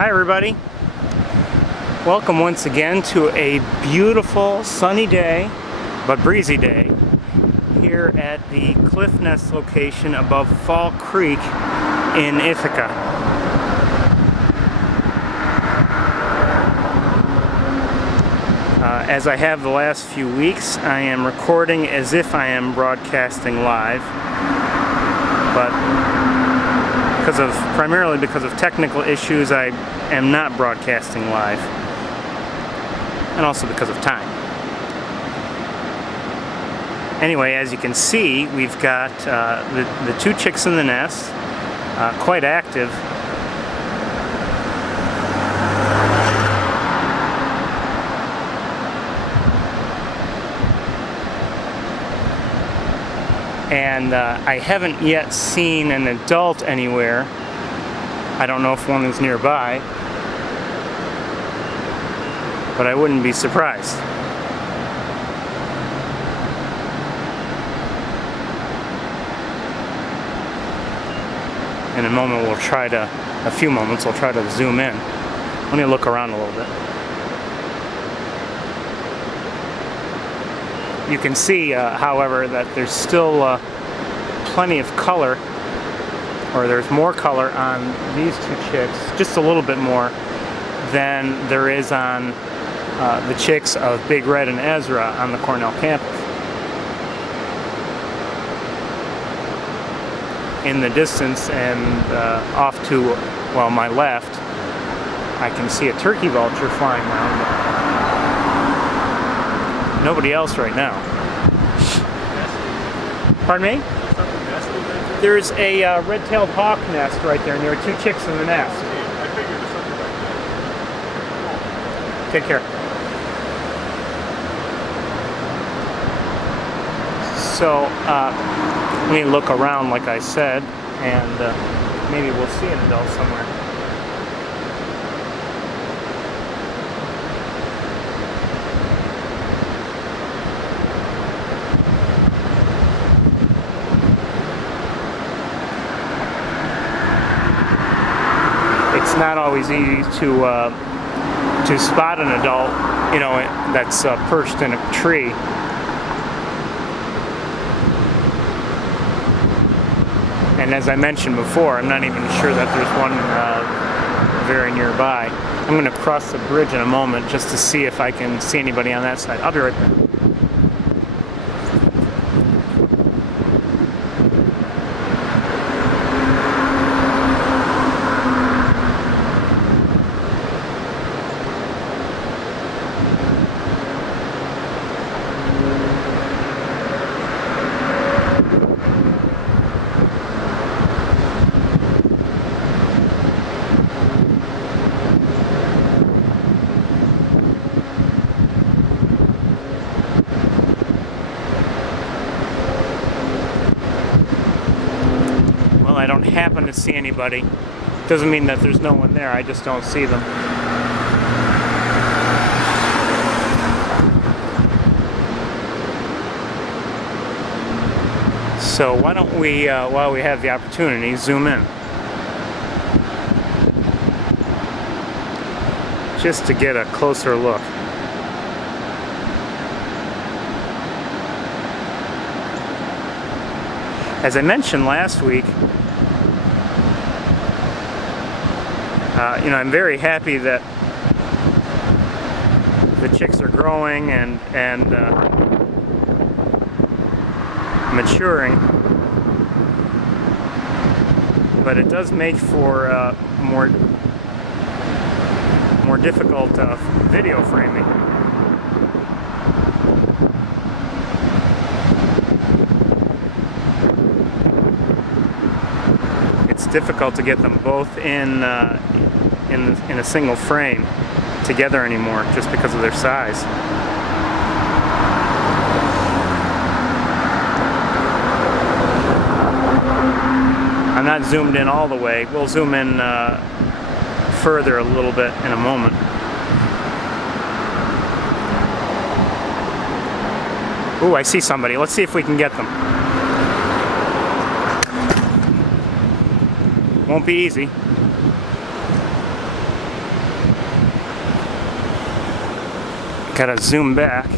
Hi everybody. Welcome once again to a beautiful sunny day, but breezy day, here at the Cliff Nest location above Fall Creek in Ithaca. As I have the last few weeks, I am recording as if I am broadcasting live, but primarily because of technical issues, I am not broadcasting live, and also because of time. Anyway, as you can see, we've got the two chicks in the nest, quite active. And I haven't yet seen an adult anywhere. I don't know if one is nearby, but I wouldn't be surprised. In a moment we'll try to, a few moments we'll try to zoom in. Let me look around a little bit. You can see, however, that there's still plenty of color, or there's more color on these two chicks, just a little bit more, than there is on the chicks of Big Red and Ezra on the Cornell campus. In the distance and off to, well, my left, I can see a turkey vulture flying around. Nobody else right now. Pardon me? There's a red-tailed hawk nest right there, and there are two chicks in the nest. Take care. So, let me look around like I said, and maybe we'll see an adult somewhere. It's not always easy to spot an adult, you know, that's perched in a tree. And as I mentioned before, I'm not even sure that there's one very nearby. I'm going to cross the bridge in a moment just to see if I can see anybody on that side. I'll be right back. I don't happen to see anybody. Doesn't mean that there's no one there, I just don't see them. So why don't we, while we have the opportunity, zoom in. Just to get a closer look. As I mentioned last week, you know, I'm very happy that the chicks are growing and maturing, but it does make for more difficult video framing. It's difficult to get them both in a single frame together anymore, just because of their size. I'm not zoomed in all the way. We'll zoom in further a little bit in a moment. Ooh, I see somebody. Let's see if we can get them. Won't be easy. Gotta zoom back.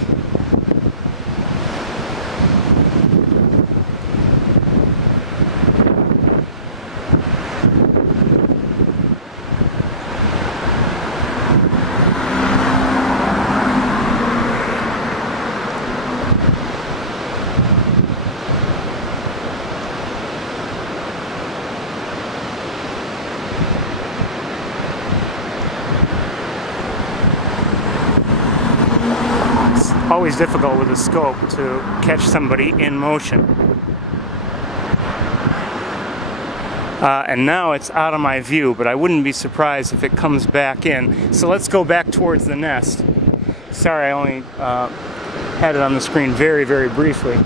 Always difficult with a scope to catch somebody in motion. And now it's out of my view, but I wouldn't be surprised if it comes back in. So let's go back towards the nest. Sorry, I only had it on the screen very, very briefly.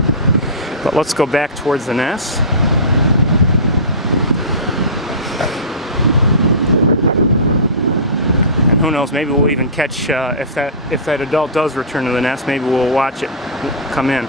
But let's go back towards the nest. Who knows, maybe we'll even catch, if that adult does return to the nest, maybe we'll watch it come in.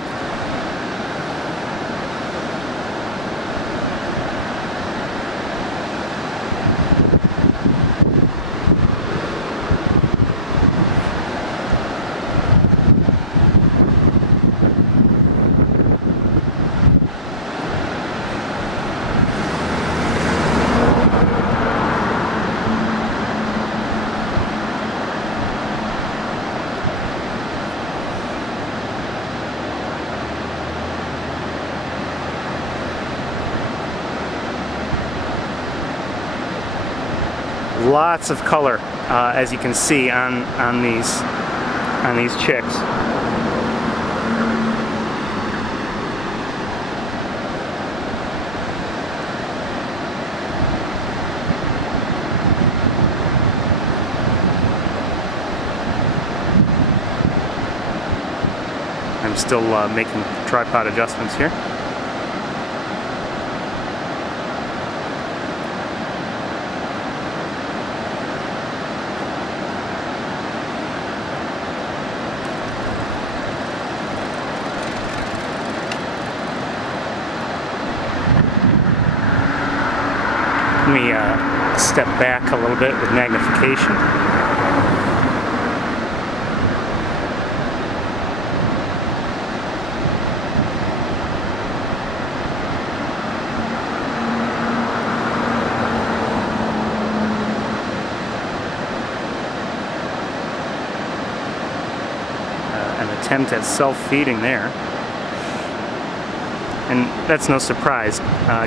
Lots of color, as you can see on these chicks. I'm still making tripod adjustments here. Let me step back a little bit with magnification. An attempt at self-feeding there. And that's no surprise,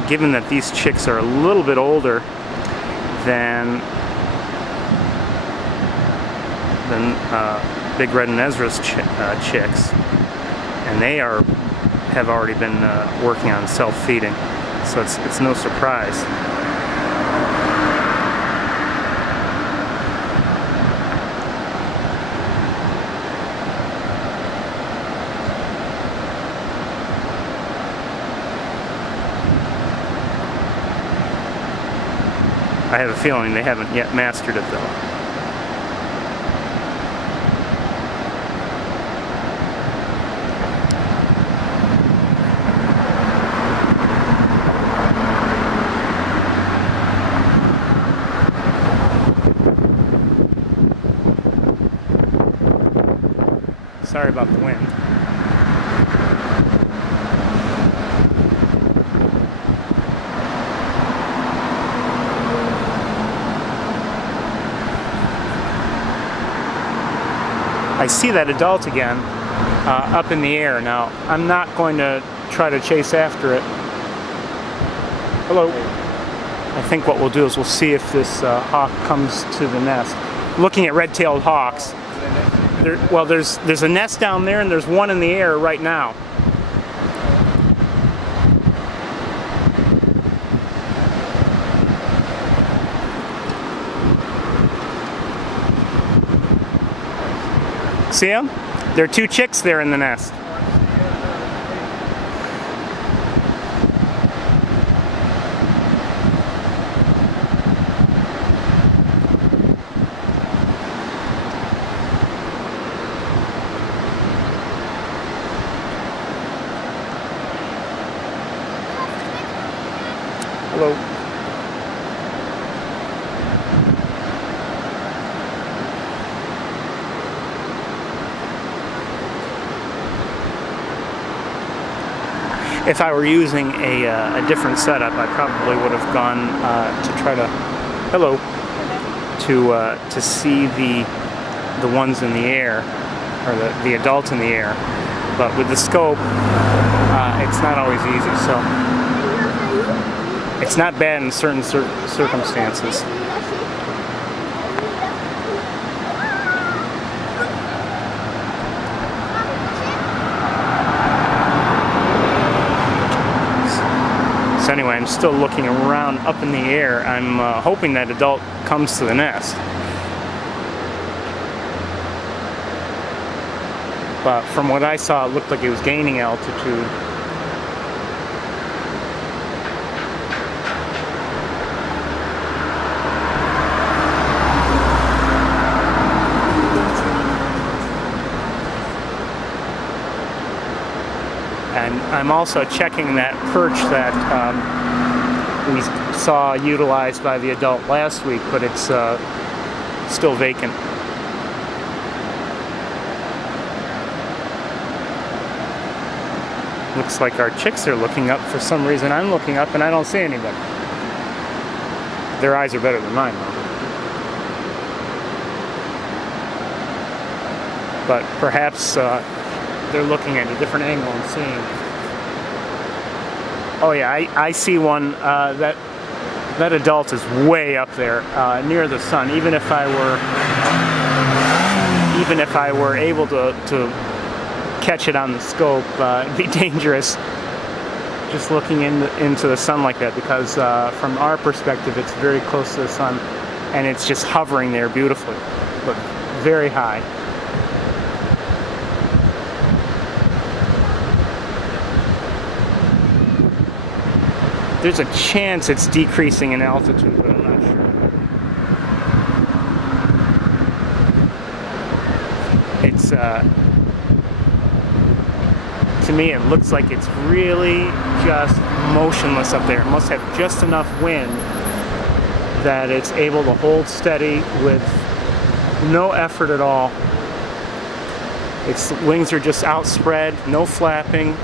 given that these chicks are a little bit older than Big Red and Ezra's chicks, and they have already been working on self-feeding, so it's no surprise. I have a feeling they haven't yet mastered it, though. Sorry about the wind. I see that adult again up in the air. Now, I'm not going to try to chase after it. Hello. I think what we'll do is we'll see if this hawk comes to the nest. Looking at red-tailed hawks, there's a nest down there and there's one in the air right now. See them? There are two chicks there in the nest. Hello. If I were using a different setup, I probably would have gone to try to, hello, to see the ones in the air, or the adult in the air. But with the scope, it's not always easy. So it's not bad in certain circumstances. So anyway, I'm still looking around up in the air. I'm hoping that adult comes to the nest. But from what I saw, it looked like it was gaining altitude. And I'm also checking that perch that we saw utilized by the adult last week, but it's still vacant. Looks like our chicks are looking up. For some reason I'm looking up and I don't see anybody. Their eyes are better than mine though. But perhaps they're looking at a different angle and seeing. Oh yeah, I see one. That adult is way up there, near the sun. Even if I were able to catch it on the scope, it'd be dangerous just looking into the sun like that, because from our perspective it's very close to the sun and it's just hovering there beautifully, but very high. There's a chance it's decreasing in altitude, but I'm not sure. It's to me, it looks like it's really just motionless up there. It must have just enough wind that it's able to hold steady with no effort at all. Its wings are just outspread, no flapping,